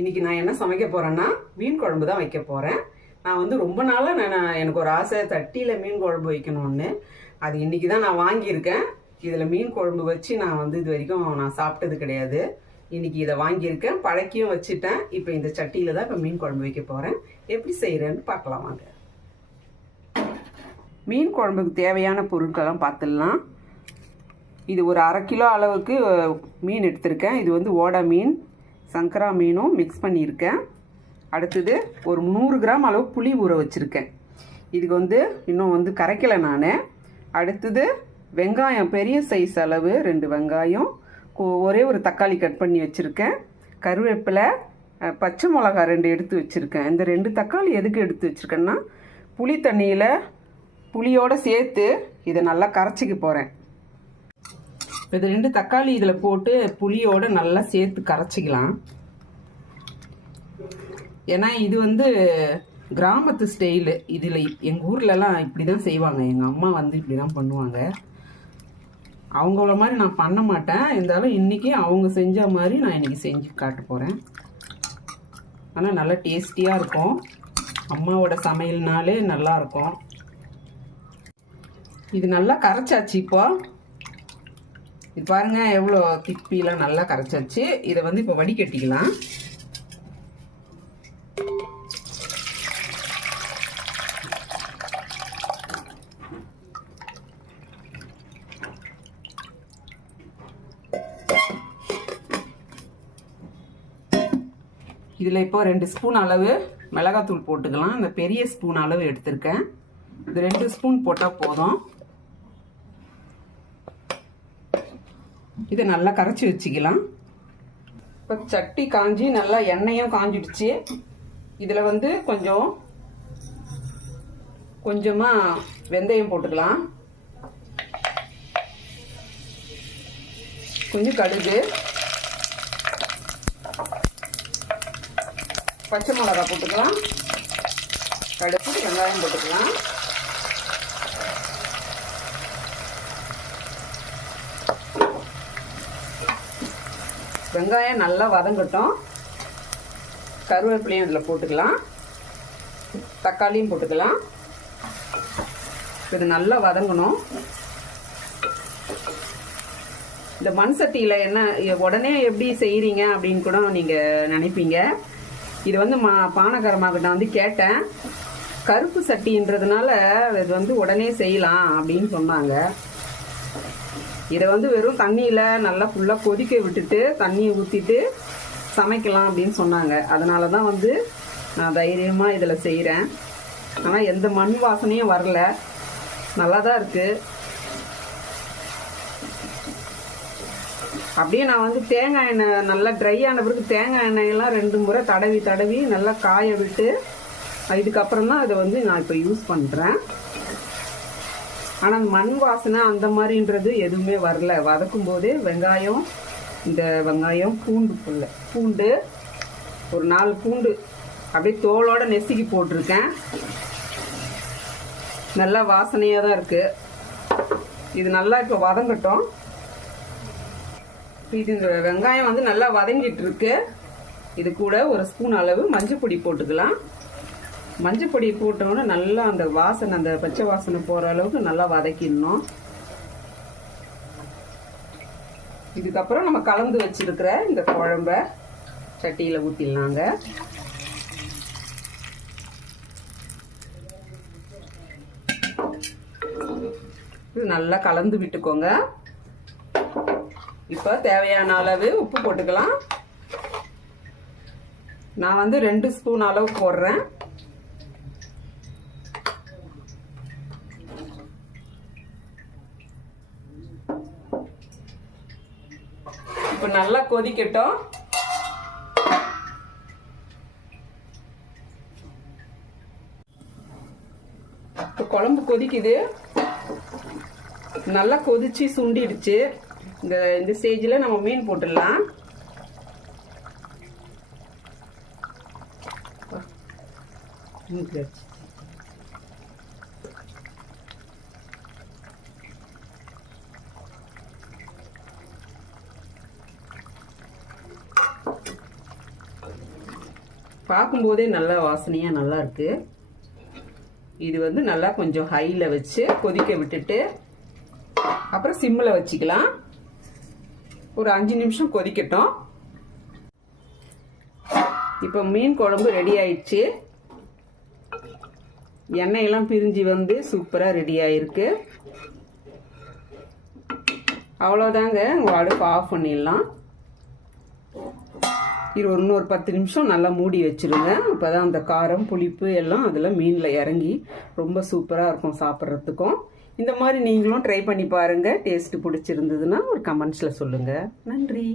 இன்றைக்கி நான் என்ன சமைக்க போகிறேன்னா மீன் குழம்பு தான் வைக்க போகிறேன் நான் வந்து ரொம்ப நாளாக நான் எனக்கு ஒரு ஆசை தட்டியில் மீன் குழம்பு வைக்கணும்னு. அது இன்னைக்கு தான் நான் வாங்கியிருக்கேன். இதில் மீன் குழம்பு வச்சு நான் வந்து இது வரைக்கும் நான் சாப்பிட்டது கிடையாது. இன்னைக்கு இதை வாங்கியிருக்கேன் பழக்கியும் வச்சுட்டேன். இப்போ இந்த சட்டியில் தான் இப்போ மீன் குழம்பு வைக்க போகிறேன் எப்படி செய்கிறேன்னு பார்க்கலாம் வாங்க. மீன் குழம்புக்கு தேவையான பொருட்களெல்லாம் பார்த்துடலாம். இது ஒரு அரை கிலோ அளவுக்கு மீன் எடுத்திருக்கேன். இது வந்து ஓடா மீன். சங்கரா மீனும் மிக்ஸ் பண்ணியிருக்கேன். அடுத்தது ஒரு நூறு கிராம் அளவு புளி ஊற வச்சுருக்கேன். இதுக்கு வந்து இன்னும் வந்து கரைக்கலை நான். அடுத்தது வெங்காயம் பெரிய சைஸ் அளவு ரெண்டு வெங்காயம் ஒரே ஒரு தக்காளி கட் பண்ணி வச்சுருக்கேன். கருவேப்பிலை பச்சை மிளகா ரெண்டு எடுத்து வச்சுருக்கேன். இந்த ரெண்டு தக்காளி எதுக்கு எடுத்து வச்சுருக்கேன்னா புளி தண்ணியில் புளியோடு சேர்த்து இதை நல்லா கரைச்சிக்க போகிறேன் இது ரெண்டு தக்காளி இதில் போட்டு புளியோடு நல்லா சேர்த்து கரைச்சிக்கலாம். ஏன்னா இது வந்து கிராமத்து ஸ்டைலு. இதில் எங்கள் ஊர்லலாம் இப்படி தான் செய்வாங்க. எங்கள் அம்மா வந்து இப்படி தான் பண்ணுவாங்க. அவங்கள மாதிரி நான் பண்ண மாட்டேன். இருந்தாலும் இன்றைக்கி அவங்க செஞ்ச மாதிரி நான் இன்றைக்கி செஞ்சு காட்ட போகிறேன் ஆனால் நல்லா டேஸ்டியாக இருக்கும். அம்மாவோட சமையல்னாலே நல்லாயிருக்கும் இது நல்லா கரைச்சாச்சு இப்போ. இது பாருங்க எவ்வளோ திப்பிலாம் நல்லா கரைச்சாச்சு. இதை வந்து இப்போ வடிகட்டிக்கலாம். இதில் இப்போ ரெண்டு ஸ்பூன் அளவு மிளகாத்தூள் போட்டுக்கலாம். இந்த பெரிய ஸ்பூன் அளவு எடுத்திருக்கேன். இது ரெண்டு ஸ்பூன் போட்டால் போதும். இதை நல்லா கரைச்சி வச்சுக்கலாம். இப்போ சட்டி காஞ்சி நல்லா எண்ணெயும் காஞ்சிடுச்சு. இதில் வந்து கொஞ்சம் கொஞ்சமாக வெந்தயம் போட்டுக்கலாம். கொஞ்சம் கடுகு. பச்சை மிளகா போட்டுக்கலாம். கடுகு வெங்காயம் போட்டுக்கலாம். வெங்காயம் நல்லா வதங்கட்டும். கருவேப்பிலையும் இதில் போட்டுக்கலாம். தக்காளியும் போட்டுக்கலாம். இது நல்லா வதங்கணும். இந்த மண் சட்டியில் என்ன உடனே எப்படி செய்கிறீங்க அப்படின்னு கூட நீங்கள் நினைப்பீங்க. இது வந்து மா பானகரமாகிட்ட வந்து கேட்டேன். கருப்பு சட்டின்றதுனால இது வந்து உடனே செய்யலாம் அப்படின்னு சொன்னாங்க. இதை வந்து வெறும் தண்ணியில் நல்லா ஃபுல்லாக கொதிக்க விட்டுட்டு தண்ணியை ஊற்றிட்டு சமைக்கலாம் அப்படின்னு சொன்னாங்க. அதனால தான் வந்து நான் தைரியமாக இதில் செய்கிறேன் ஆனால் எந்த மண் வாசனையும் வரல. நல்லா தான் இருக்குது அப்படியே நான் வந்து தேங்காய் எண்ணெய் நல்லா ட்ரை ஆன பிறகு தேங்காய் எண்ணெயெல்லாம் ரெண்டு முறை தடவி தடவி நல்லா காய விட்டு இதுக்கப்புறம் தான் இதை வந்து நான் இப்போ யூஸ் பண்ணுறேன் ஆனால் மண் வாசனை அந்த மாதிரின்றது எதுவுமே வரல. வதக்கும் போது வெங்காயம் இந்த வெங்காயம் பூண்டு புல்ல. பூண்டு ஒரு நாலு பூண்டு. அப்படியே தோலோட நெசுக்கி போட்டிருக்கேன். நல்லா வாசனையாக தான் இருக்குது இது நல்லா இப்போ வதங்கட்டும். இது இந்த வெங்காயம் வந்து நல்லா வதங்கிட்டு இருக்கு. இது கூட ஒரு ஸ்பூன் அளவு மஞ்சள் பொடி போட்டுக்கலாம். மஞ்சள் பொடி போட்டோன்னே நல்லா அந்த வாசனை அந்த பச்சை வாசனை போகிற அளவுக்கு நல்லா வதக்கிடணும். இதுக்கப்புறம் நம்ம கலந்து வச்சிருக்கிற இந்த குழம்ப சட்டியில் ஊற்றிடலாங்க இது நல்லா கலந்து விட்டுக்கோங்க. இப்போ தேவையான அளவு உப்பு போட்டுக்கலாம். நான் வந்து ரெண்டு ஸ்பூன் அளவு போடுறேன். இப்போ நல்லா கொதிக்கட்டும். இப்போ குழம்பு கொதிக்குது. நல்லா கொதிச்சு சுண்டிடுச்சு. இந்த இந்த ஸ்டேஜில் நம்ம மீன் போட்டுடலாம். மீன் பார்க்கும்போதே நல்ல வாசனையாக நல்லா இருக்கு. இது வந்து நல்லா கொஞ்சம் ஹையில் வச்சு கொதிக்க விட்டுட்டு அப்புறம் சிம்மில் வச்சுக்கலாம். ஒரு அஞ்சு நிமிஷம் கொதிக்கட்டும். இப்போ மீன் குழம்பு ரெடி ஆயிடுச்சு. எண்ணெயெல்லாம் பிரிஞ்சு வந்து சூப்பராக ரெடி ஆயிருக்கு. அவ்வளோதாங்க உங்கள் அடுப்பு ஆஃப் பண்ணிடலாம். இது ஒரு இன்னொரு பத்து நிமிஷம் நல்லா மூடி வச்சிருங்க. அப்போ தான் அந்த காரம் புளிப்பு எல்லாம் அதில் மீனில் இறங்கி ரொம்ப சூப்பராக இருக்கும் சாப்பிட்றதுக்கும். இந்த மாதிரி நீங்களும் ட்ரை பண்ணி பாருங்கள் டேஸ்ட்டு பிடிச்சிருந்ததுன்னா ஒரு கமெண்ட்ஸில் சொல்லுங்கள் நன்றி.